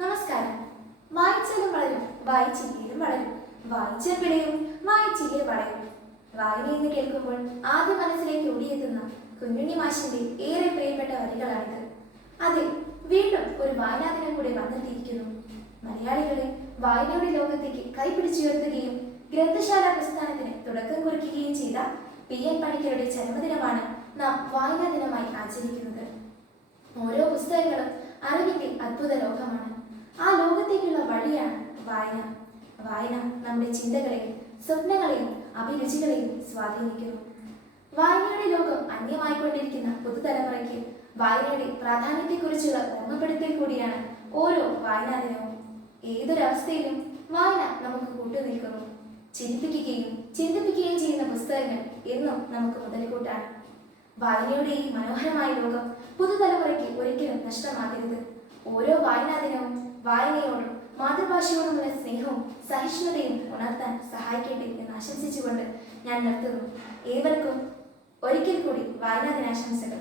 നമസ്കാരം. വായിച്ചാലും വളരും, വായിച്ചില്ലേലും വളരും, വായിച്ച പിഴയും വായിച്ചില്ലേ വളരും. വായന എന്ന് കേൾക്കുമ്പോൾ ആദ്യം മനസ്സിലേക്ക് ഓടിയെത്തുന്ന കുഞ്ഞുണ്ണി മാഷിന്റെ ഏറെ പ്രിയപ്പെട്ട വരികളാണിത്. അതെ, വീണ്ടും ഒരു വായനാ ദിനം കൂടെ വന്നെത്തിയിരിക്കുന്നു. മലയാളികളെ വായനയുടെ ലോകത്തേക്ക് കൈപിടിച്ചുയർത്തുകയും ഗ്രന്ഥശാല പ്രസ്ഥാനത്തിന് തുടക്കം കുറിക്കുകയും ചെയ്ത PN പണിക്കരുടെ ജന്മദിനമാണ് നാം വായനാ ദിനമായി ആചരിക്കുന്നത്. ഓരോ പുസ്തകങ്ങളും അറിവിന്റെ അത്ഭുത ലോകമാണ്. ആ ലോകത്തേക്കുള്ള വഴിയാണ് വായന. വായന നമ്മുടെ ചിന്തകളെയും സ്വപ്നങ്ങളെയും അഭിരുചികളെയും സ്വാധീനിക്കുന്നു. വായനയുടെ ലോകം അന്യമായിക്കൊണ്ടിരിക്കുന്ന പുതുതലമുറയ്ക്ക് വായനയുടെ പ്രാധാന്യത്തെക്കുറിച്ചുള്ള ഓർമ്മപ്പെടുത്തൽ കൂടിയാണ് ഓരോ വായനാ ദിനവും. ഏതൊരവസ്ഥയിലും വായന നമുക്ക് കൂട്ടുനിൽക്കുന്നു. ചിന്തിപ്പിക്കുകയും ചിന്തിപ്പിക്കുകയും ചെയ്യുന്ന പുസ്തകങ്ങൾ എന്നും നമുക്ക് മുതൽക്കൂട്ടാണ്. വായനയുടെ ഈ മനോഹരമായ ലോകം പുതുതലമുറയ്ക്ക് ഒരിക്കലും നഷ്ടമാകരുത്. ഓരോ വായനാ ദിനവും വായനയോടും മാതൃഭാഷയോടുമുള്ള സ്നേഹവും സഹിഷ്ണുതയും ഉണർത്താൻ സഹായിക്കട്ടെ എന്ന് ആശംസിച്ചുകൊണ്ട് ഞാൻ നിർത്തുന്നു. ഏവർക്കും ഒരിക്കൽ കൂടി വായനാ ദിനാശംസകൾ.